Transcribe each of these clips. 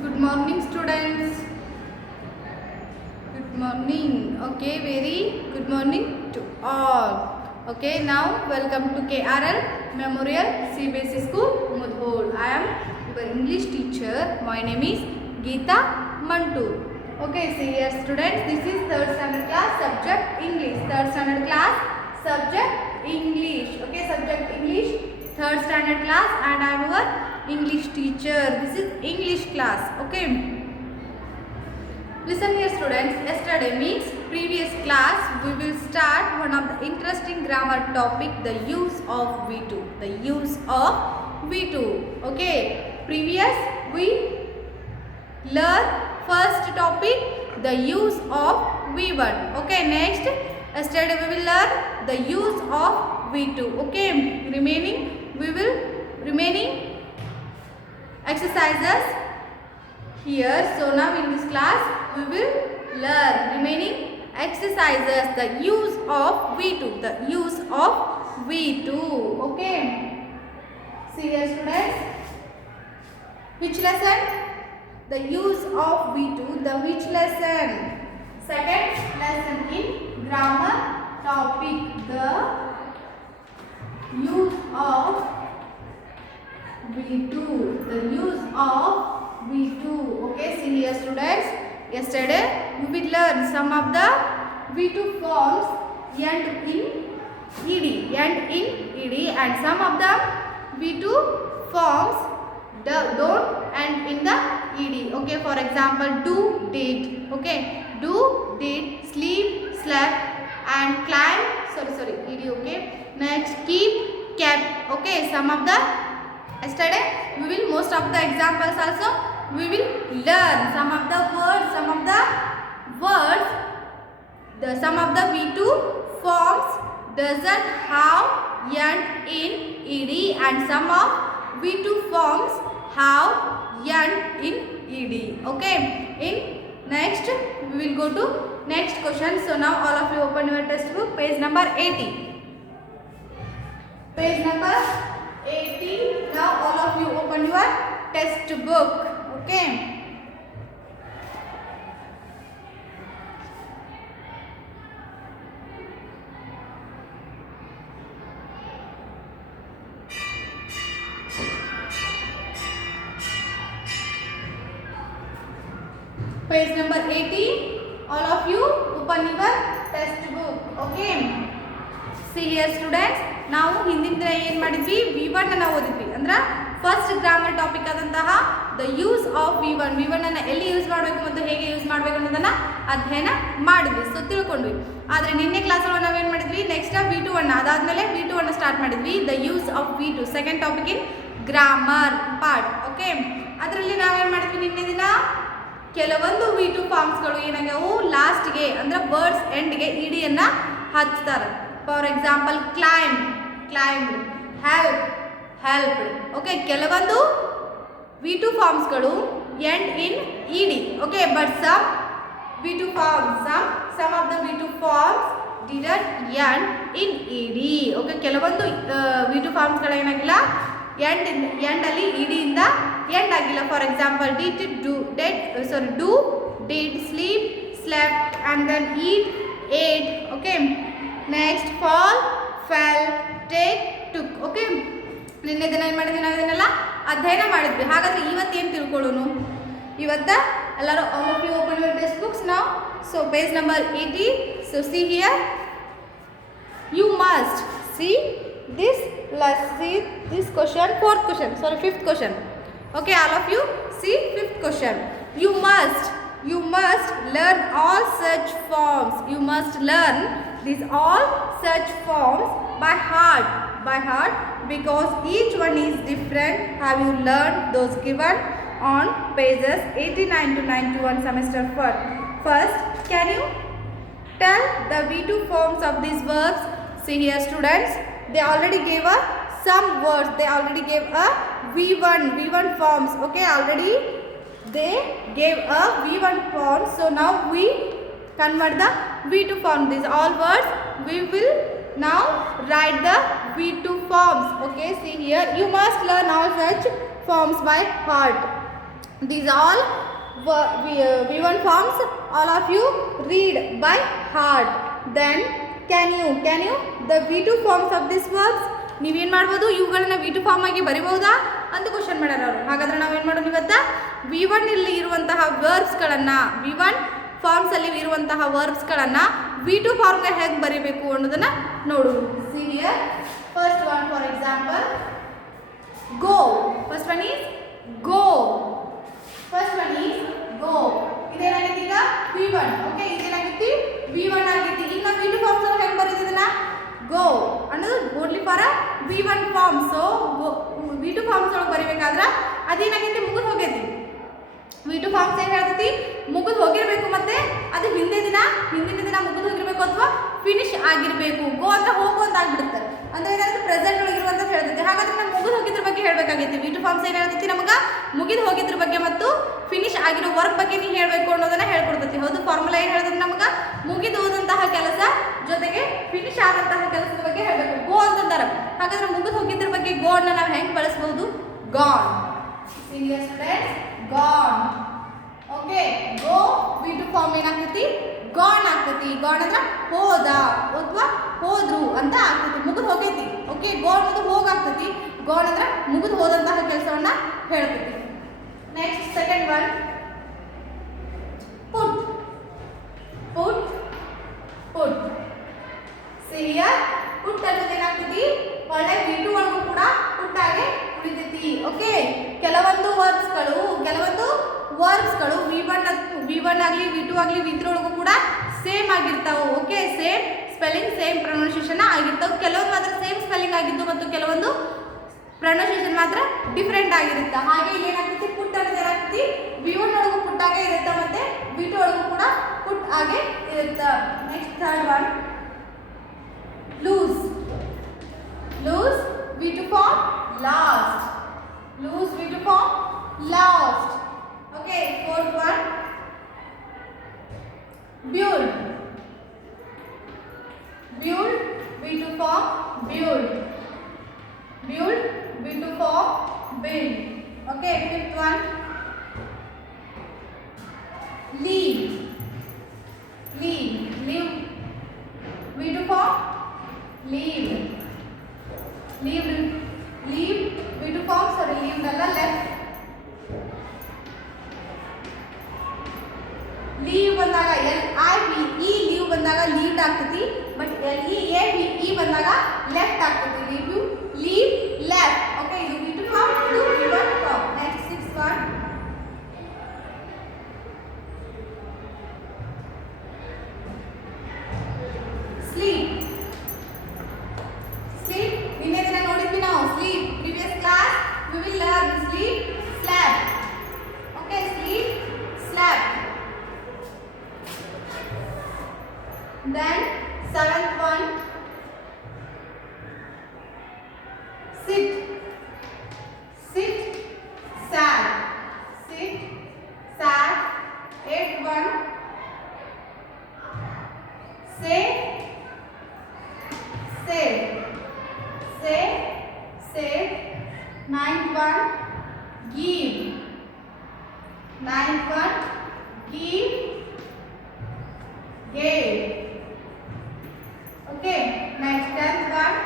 Good morning, students. Good morning. Okay, very good morning to all. Okay, now welcome to KRL Memorial CBSE School, Mudhol. I am your English teacher. My name is Geeta Mantu. Okay, see here, students. This is third standard class subject English. Third standard class subject English. Okay, subject English. Third standard class, and I am your English teacher. This is English class. Okay. Listen here, students. Yesterday means previous class. We will start one of the interesting grammar topic, the use of V2. The use of V2. Okay. Previous we learn first topic, the use of V1. Okay. Next, yesterday we will learn the use of V2. Okay. Remaining exercises here. So now in this class we will learn remaining exercises, the use of V2. The use of V2. Okay. See here, students. Which lesson? The use of V2. The which lesson? Second lesson in grammar topic. The use of V2. The use of V2. Okay, see here, students. Yesterday we will learn some of the V2 forms end in ed, and some of the V2 forms don't end in the ed. Okay, for example, do, did. Okay, do, did, sleep, slept, and climb. Sorry, ed. Okay. Next, keep, kept. Okay, some of the yesterday we will most of the examples also we will learn some of the words, some of the V2 forms doesn't have end in ed, and some of V2 forms have end in ed. Okay. In next we will go to next question. So now all of you open your textbook, page number 80. Page number 80. Now all of you open your textbook. Okay. Page number 80. All of you open your textbook. Okay. See here, students. ನಾವು ಹಿಂದಿನ ದಿನ ಏನು ಮಾಡಿದ್ವಿ, V1 ಅನ್ನು ಓದಿದ್ವಿ. ಅಂದ್ರೆ first grammar topic ಆದಂತಹ the use of V1 ಅನ್ನು ಎಲ್ಲಿ ಯೂಸ್ ಮಾಡಬೇಕು ಮತ್ತು ಹೇಗೆ ಯೂಸ್ ಮಾಡಬೇಕು ಅನ್ನೋದನ್ನ ಅಧ್ಯಯನ ಮಾಡಿದ್ವಿ. ಸೊ ತಿಳ್ಕೊಂಡ್ವಿ. ಆದರೆ ನಿನ್ನೆ ಕ್ಲಾಸ್ ಒಳಗೆ ನಾವೇನು ಮಾಡಿದ್ವಿ, ನೆಕ್ಸ್ಟ್ V2 ಅನ್ನು ಅದಾದ್ಮೇಲೆ V2 ಅನ್ನು ಸ್ಟಾರ್ಟ್ ಮಾಡಿದ್ವಿ. The use of V2 second topic in grammar part. Okay. ಅದರಲ್ಲಿ ನಾವೇನು ಮಾಡಿದ್ವಿ ನಿನ್ನೆ ದಿನ, ಕೆಲವೊಂದು V2 ಫಾರ್ಮ್ಸ್ಗಳು ಏನಾಗ್ಯಾವು ಲಾಸ್ಟ್ಗೆ ಅಂದ್ರೆ ವರ್ಡ್ಸ್ ಎಂಡ್ಗೆ ಇಡಿಯನ್ನು ಹಚ್ತಾರೆ. For example climbed, helped. Okay, ಕೆಲವೊಂದು V2 ಫಾರ್ಮ್ಸ್ಗಳು end in E D. Okay, but some V2 forms, some of the V2 forms didn't end in E D. Okay, ಕೆಲವೊಂದು V2 ಫಾರ್ಮ್ಸ್ಗಳು ಏನಾಗಿಲ್ಲ, ಎಂಡ್ ಅಲ್ಲಿ ಇಡಿಯಿಂದ ಎಂಡ್ ಆಗಿಲ್ಲ. For example do, did, sleep, slept, and then eat, ate. Okay. Next, fall, fell, take, took. Okay. ನಿನ್ನೆ ದಿನ ಏನು ಮಾಡಿದ್ವಿ, ನಾವು ಇದನ್ನೆಲ್ಲ ಅಧ್ಯಯನ ಮಾಡಿದ್ವಿ. ಹಾಗಾದ್ರೆ ಇವತ್ತು ಏನು ತಿಳ್ಕೊಳ್ಳೋನು, ಇವತ್ತು ಎಲ್ಲರೂ all of you open your test books now. So page number 80. So see here, you must see this. Let's see this question, fifth question. Okay, all of you see fifth question. You must learn all such forms. You must learn these all such forms by heart, because each one is different. Have you learned those given on pages 89 to 91 semester first? Can you tell the V2 forms of these verbs? See here, students, they already gave us some words. They already gave a V1 forms. Okay, already they gave a V1 form. So now we convert the V2 form. These all words we will now write the V2 forms. Okay, see here, you must learn all such forms by heart. These all V1 forms, all of you read by heart. Then can you the V2 forms of these verbs ನೀವೇನು ಮಾಡ್ಬೋದು, ಇವುಗಳನ್ನ V2 form ಆಗಿ ಬರಿಬಹುದಾ ಅಂತ question ಮಾಡ್ಯಾರ ಅವರು. ಹಾಗಾದ್ರೆ ನಾವೇನು ಮಾಡೋಣ ಇವತ್ತು, V1 ಇಲ್ಲಿ ಇರುವಂತಹ ವರ್ಬ್ಸ್ಗಳನ್ನು, V1 ಫಾರ್ಮ್ಸ್ ಅಲ್ಲಿ ಇರುವಂತಹ ವರ್ಬ್ಸ್ಗಳನ್ನು V2 ಫಾರ್ಮ್ಗೆ ಹೇಗೆ ಬರಿಬೇಕು ಅನ್ನೋದನ್ನ ನೋಡೋಣ. See here, first one for example, go. First one is go. First one is go. ಇದೇನಾಗೈತಿ ಈಗ V1. ಓಕೆ, ಇದೇನಾಗೈತಿ V1 ಆಗೈತಿ. ಈಗ ನಾವು V2 ಫಾರ್ಮ್ಸ್ ಅನ್ನು ಹೇಗೆ ಬರೀತಿದಲ್ಲ, go ಅನ್ನೋದು only for V1 form. So V2 forms ಒಳಗೆ ಬರಿಬೇಕಾದ್ರೆ ಅದೇನಾಗೈತಿ, ಮುಗಿದು ಹೋಗೈತಿ. V2 ಫಾರ್ಮ್ಸ್ ಏನು ಹೇಳ್ತೈತಿ, ಮುಗಿದು ಹೋಗಿರಬೇಕು, ಮತ್ತೆ ಅದು ಹಿಂದಿನ ದಿನ ಮುಗಿದು ಹೋಗಿರಬೇಕು ಅಥವಾ ಫಿನಿಶ್ ಆಗಿರಬೇಕು. ಗೋ ಅಂದ್ರೆ ಹೋಗು ಅಂತ ಆಗ್ಬಿಡುತ್ತೆ, ಅಂದ್ರೆ ಏನಾದ್ರೆ ಪ್ರೆಸೆಂಟ್ ಒಳಗಿರುವಂತ ಹೇಳ್ತೈತಿ. ಹಾಗಾದ್ರೆ ನಾವು ಮುಗಿದು ಹೋಗಿದ್ರ ಬಗ್ಗೆ ಹೇಳಬೇಕಾಗೈತಿ. V2 ಫಾರ್ಮ್ಸ್ ಏನು ಹೇಳ್ತೈತಿ, ನಮಗೆ ಮುಗಿದು ಹೋಗಿದ್ರ ಬಗ್ಗೆ ಮತ್ತು ಫಿನಿಶ್ ಆಗಿರೋ ವರ್ಕ್ ಬಗ್ಗೆ ನೀವು ಹೇಳಬೇಕು ಅನ್ನೋದನ್ನ ಹೇಳ್ಕೊಡ್ತೈತಿ. ಹೌದು, ಫಾರ್ಮುಲಾ ಏನು ಹೇಳ್ತೈತಿ, ನಮಗೆ ಮುಗಿದು ಹೋದಂತಹ ಕೆಲಸ ಜೊತೆಗೆ ಫಿನಿಶ್ ಆದಂತಹ ಕೆಲಸದ ಬಗ್ಗೆ ಹೇಳಬೇಕು. ಗೋ ಅಂತಂದಾರ, ಹಾಗಾದ್ರೆ ಮುಗಿದು ಹೋಗಿದ್ರ ಬಗ್ಗೆ ಗೋ ಅನ್ನ ನಾವು ಹೆಂಗೆ ಬಳಸಬಹುದು, gone. Serious students, gone. Okay, go V2 form ಏನಾಗ್ತೈತಿ, ಗಾನ್ ಆಗ್ತೈತಿ. ಗಾನ್ ಅಂದ್ರೆ ಹೋದ ಅಥವಾ ಹೋದ್ರು ಅಂತ ಆಗ್ತೈತಿ, ಮುಗಿದು ಹೋಗೈತಿ. ಓಕೆ, ಗೋ ಅನ್ನೋದು ಹೋಗಾಗ್ತೈತಿ, ಗಾನ್ ಅಂದ್ರೆ ಮುಗಿದು ಹೋದಂತಹ ಕೆಲಸವನ್ನ ಹೇಳ್ತೈತಿ. Next second one, put. Put put See here, put ಅನ್ನೋದು ಏನಾಗ್ತೈತಿ, ಒಳ್ಳೆ V2 ಒಳಗೂ ಕೂಡ ಪುಟ್ ಆಗಿ ಉಳಿತೈತಿ. ಓಕೆ, ಕೆಲವೊಂದು ವರ್ಬ್ಸ್ಗಳು V1 ಆಗಲಿ V2 ಆಗಲಿ V3 ಒಳಗೂ ಕೂಡ ಸೇಮ್ ಆಗಿರ್ತಾವೆ. Okay, same spelling, same pronunciation ಆಗಿರ್ತಾವೆ. ಕೆಲವೊಂದು ಮಾತ್ರ ಸೇಮ್ ಸ್ಪೆಲ್ಲಿಂಗ್ ಆಗಿದ್ದು ಮತ್ತು ಕೆಲವೊಂದು ಪ್ರೊನೌನ್ಸಿಯೇಷನ್ ಮಾತ್ರ ಡಿಫ್ರೆಂಟ್ ಆಗಿರುತ್ತೆ. ಹಾಗೆ ಇಲ್ಲಿ ಏನಾಗ್ತೈತಿ, ಪುಟ್ ಅನ್ನೋದು ಏನಾಗ್ತೈತಿ, V1 ಒಳಗೂ ಪುಟ್ ಆಗೇ ಇರುತ್ತೆ, ಮತ್ತೆ V2 ಒಳಗೂ ಕೂಡ ಪುಟ್ ಆಗೇ ಇರುತ್ತೆ. Next third one, lose. Lose V2 form last. Lose V2 form last. Okay, fourth one, build. Build V2 form build. Build V2 form build. Okay, fifth one, leave. Leave. Leave V2 form leave. Leave V2 form, sorry, leave dalla left. Leave ಬಂದಾಗ LIVE, leave ಬಂದಾಗ leaved ಆಗ್ತೈತಿ, but LEAVE ಬಂದಾಗ left ಆಗ್ತೈತಿ. Leave left. Okay, ಇದು V2 form, ಇದು V1 form. Next six one, sleep. Sleep ನಿನ್ನೆ ದಿನ ನೋಡಿದ್ವಿ ನಾವು. Sleep previous class we will learn sleep, slap. Okay, sleep, slap. Then seventh one, sit. Sit, sat. Sit, sat. Eighth one, say, said. Say, said. Ninth one, give. Ninth one, give, gave. Okay, next 10th one,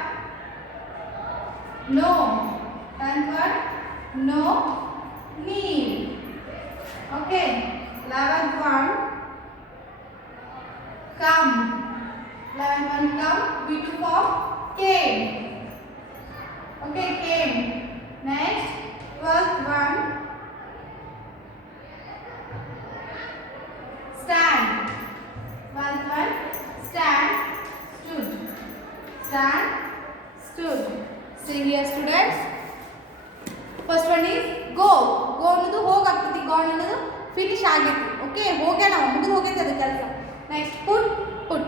no. 10th one, no, need. Okay, 11th one, come. 11th one, come. V2 form came. Okay, came. Next 12th one, stand. 12th one, stand. Stand, stood. See here students, first one is go. Go ಅನ್ನೋದು ಹೋಗಾಗ್ತೈತಿ, gone ಅನ್ನೋದು finish ಆಗೈತಿ. Okay, ಹೋಗ್ಯಾನ, ಮುಗಿದು ಹೋಗೈತಿ ಅದು ಕೆಲಸ. Next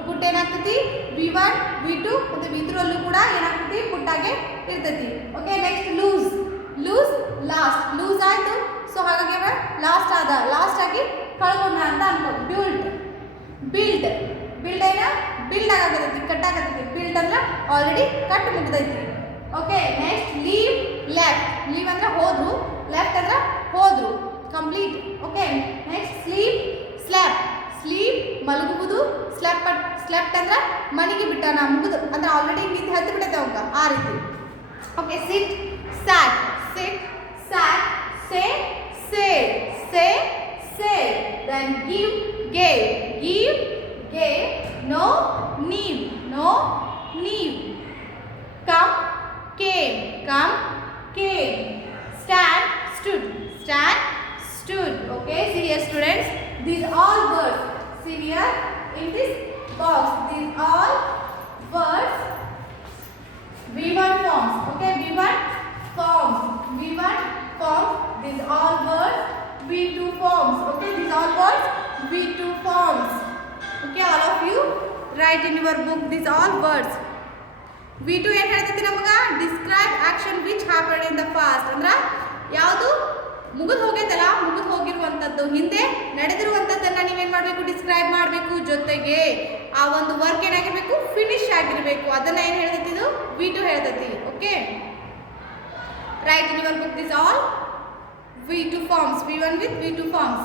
ಪುಟ್ ಏನಾಗ್ತೈತಿ, V1 V2 ಮತ್ತು V3 ಅಲ್ಲೂ ಕೂಡ ಏನಾಗ್ತೈತಿ, ಪುಟ್ ಆಗೇ ಇರ್ತೈತಿ. Okay, next lose lost. Lose ಆಯ್ತು, ಸೊ ಹಾಗಾಗಿ ಲಾಸ್ಟ್ ಆಗಿ ಕಳ್ಕೊಂಡ ಅಂತ ಅನ್ಕೋ. ಬಿಲ್ಡ್ ಏನ, ಬಿಲ್ಡ್ ಆಗತೈತಿ, ಕಟ್ ಆಗತೈತಿ. ಬಿಲ್ಡ್ ಅಂದ್ರೆ ಆಲ್ರೆಡಿ ಕಟ್ ಮುಗ್ದೈತಿ. Okay, next leave left. Leave ಅಂದ್ರೆ ಹೋದ್ರು, ಲೆಫ್ಟ್ ಅಂದ್ರೆ ಹೋದ್ರು, complete. Okay, next sleep, slept. Sleep ಮಲಗುವುದು, ಸ್ಲೆಪ್ಟ್ ಅಂದ್ರೆ ಮನೆಗೆ ಬಿಟ್ಟಾನ, ಮುಗಿದು ಅಂದ್ರೆ ಆಲ್ರೆಡಿ ನಿಂತು ಹತ್ತು ಬಿಟ್ಟೈತೆ ಅವಾಗ ಆ ರೀತಿ. Okay, sit, sat. Sit, sat, say, say, then give, gave, no, need, come, came, stand, stood. Okay, see here students, these all words, see here in this box, these all words V1 forms. Okay, V1 forms, these all words V2 forms. Okay, these all words V2 forms. Okay, all of you write in your book these all words. V2 ಏನು ಹೇಳ್ತೈತಿ ನಮಗೆ? Describe action which happened in the past. ಅಂದ್ರೆ ಯಾವುದು ಮುಗಿದು ಹೋಗೈತಲ್ಲ, ಮುಗಿದು ಹೋಗಿರುವಂಥದ್ದು, ಹಿಂದೆ ನಡೆದಿರುವಂಥದ್ದನ್ನು ನೀವೇನು ಮಾಡಬೇಕು? Describe ಮಾಡಬೇಕು. ಜೊತೆಗೆ ಆ ಒಂದು ವರ್ಕ್ ಏನಾಗಿರಬೇಕು? ಫಿನಿಶ್ ಆಗಿರಬೇಕು. ಅದನ್ನು ಏನು ಹೇಳ್ತೈತಿ? ಇದು V2 ಹೇಳ್ತೈತಿ. Okay, write in your book this all V2 forms, V1 with V2 forms.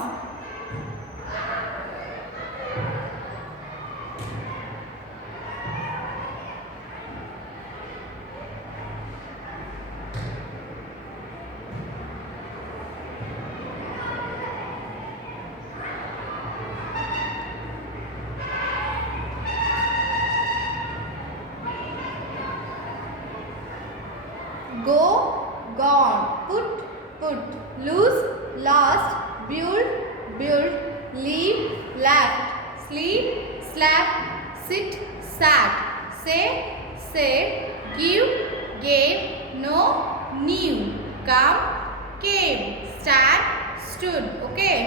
Go, gone, put, lose, lost, build, leave, left, sleep, slap, sit, sat, say, said, give, gave, no, knew, come, came, stand, stood. Okay,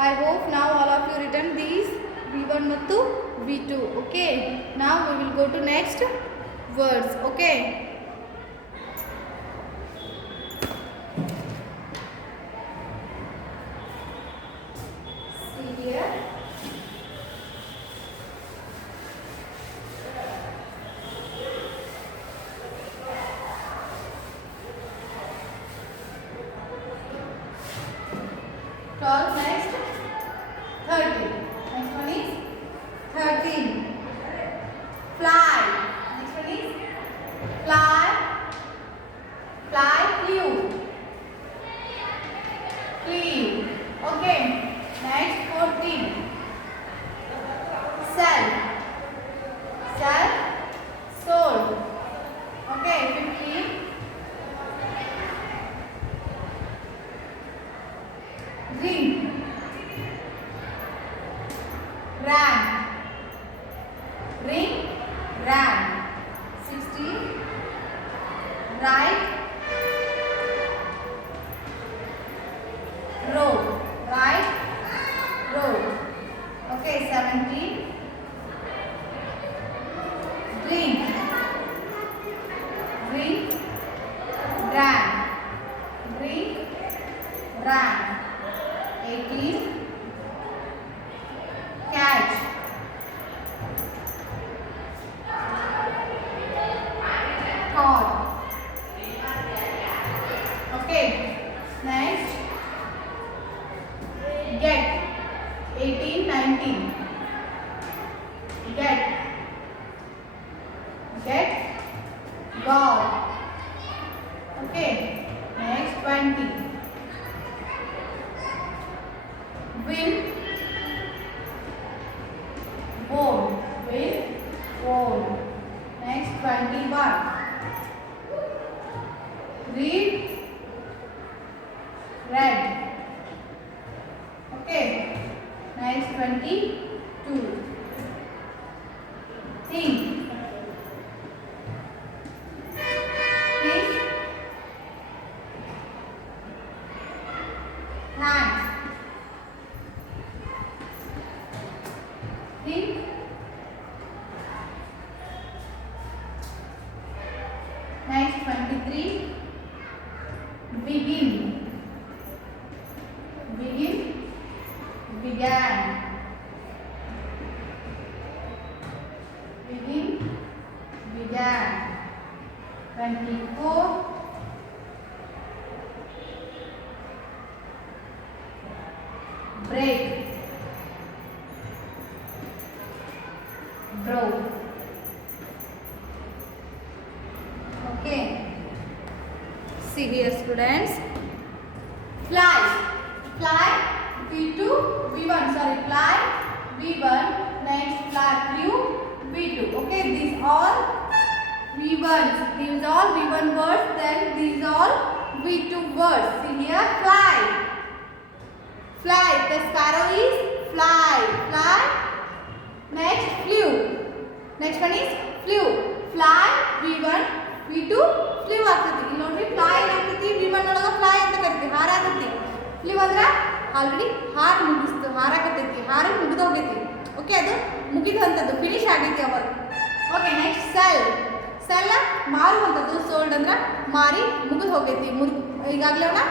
I hope now all of you written these V1 ಮತ್ತು V2. Okay, now we will go to next words. Okay, see here, next 30. Next one is 13. Fly. Next one is fly, flew. Okay. Next 14. Sell, sold. Okay. 15. Ring, ran. 16. Right, road. Okay, 17. Drink, drank. 18. Catch, caught. Okay, next get. 18, 19. Get, got. Okay, next 20. Win, 22. Think. Think. Thanks. Think. Next 23. Begin. Begin. Began. Begin. Began. 24. Break. Broke. Okay. See here, students. Fly. Fly. V2, V1. Sorry, fly. V1. Next, fly. Flew. V2. Okay. These all V1s. These all V1 words. Then these all V2 words. See here. Fly. Fly. The sparrow is fly. Fly. Next, flew. Next one is flew. Fly. V1. V2. Flew ಆಗ್ತೈತಿ. ಇಲ್ಲಿ ನೋಡ್ರಿ fly ಏನಾಗ್ತೈತಿ V1 ಒಳಗ fly ಅಂತ ಕರಿತೀವಿ. ಹಾರಾಗ್ತೈತಿ. flew ಅಂದ್ರೆ already ಹಾರ್ ಮುಗಿಸ್ತು. ಹಾರಾಕತೈತಿ. ಹಾರಿ ಮುಗಿದು ಹೋಗೈತಿ. ಓಕೆ, ಅದು ಮುಗಿದಂತದ್ದು, ಫಿನಿಶ್ ಆಗೈತಿ ಅವಾಗ. Okay, next sell. ಸೆಲ್ ಮಾರುವಂಥದ್ದು. ಸೋಲ್ಡ್ ಅಂದ್ರೆ ಮಾರಿ ಮುಗಿದು ಹೋಗೈತಿ. ಈಗಾಗಲೇ ಅವನ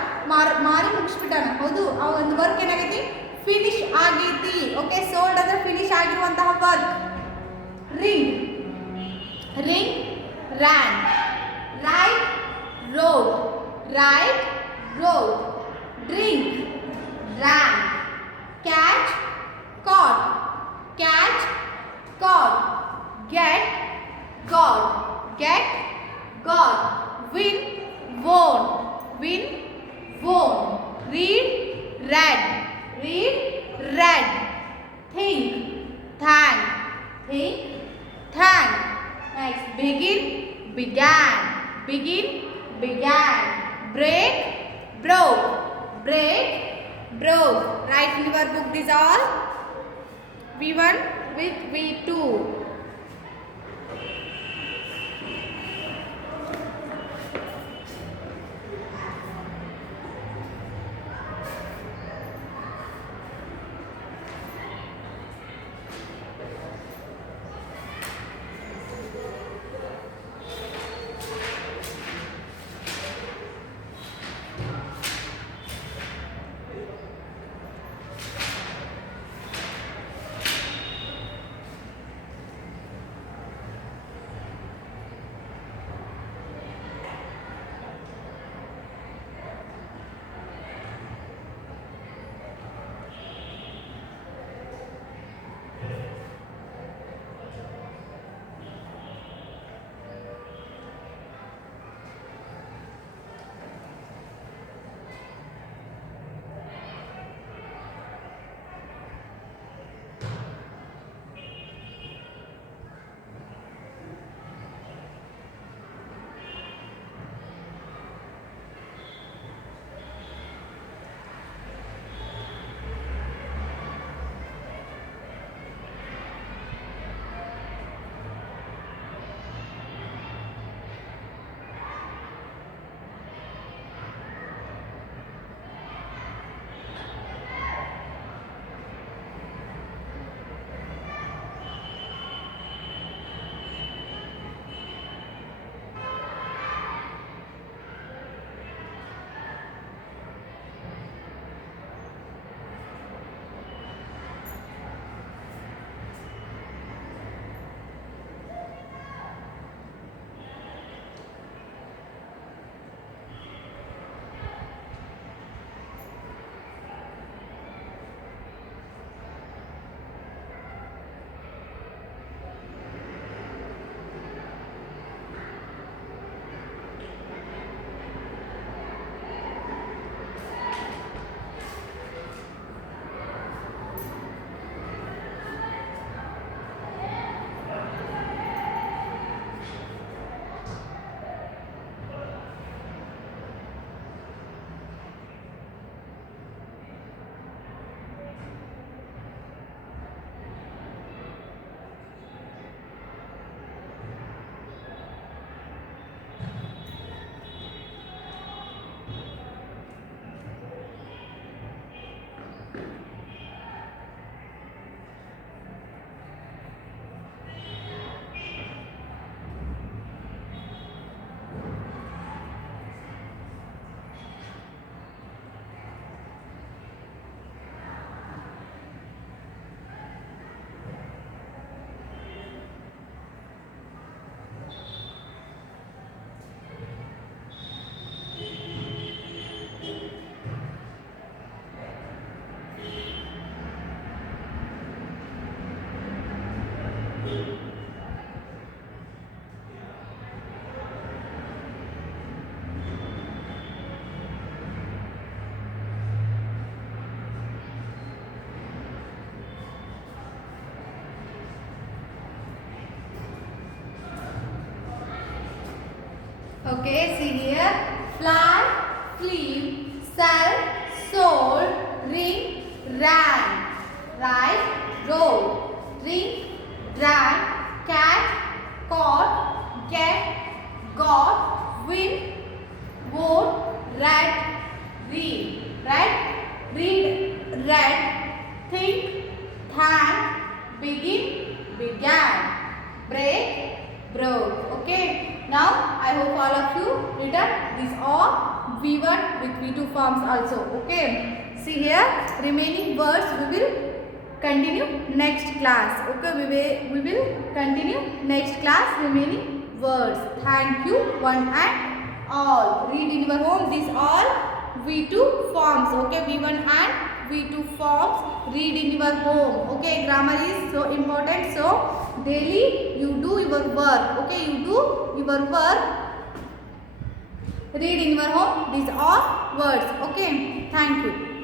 ಮಾರಿ ಮುಗಿಸ್ಬಿಟ್ಟಾನ. ಹೌದು, ಆ ಒಂದು ವರ್ಕ್ ಏನಾಗೈತಿ, ಫಿನಿಶ್ ಆಗೈತಿ. ಓಕೆ, ಸೋಲ್ಡ್ ಅಂದ್ರೆ ಫಿನಿಶ್ ಆಗಿರುವಂತಹ work. Ring. Ring. ran. Right. Road. Right. Road. Drink. Drank. Catch. Caught. Catch. Caught. Get. Got. Get. Got. Win. Won. Win. Won. Read. Read. Read. Read. Think. Thank. Think. Thank. Next, begin. Began. Begin. Began. Break. Broke. Break. Broke. Write in your book these all. V1 with V2. Okay, see here. Fly, flew, sell, sold, ring, ran, ride, rode, drink, drank, cat, caught, get, got, win, vote, read, read, read, read, think, thank, begin, began, break, broke. Okay. Now I hope all of you written these all V1 with V2 forms also. Okay. See here, remaining words we will continue next class. Okay, we will continue next class remaining words. Thank you one and all. Read in your home these all V2 forms. Okay, V1 and V2 forms. Read in your home. Okay, grammar is so important. So daily you do your work. Okay, you do your work. Read in your home these all words. Okay, thank you.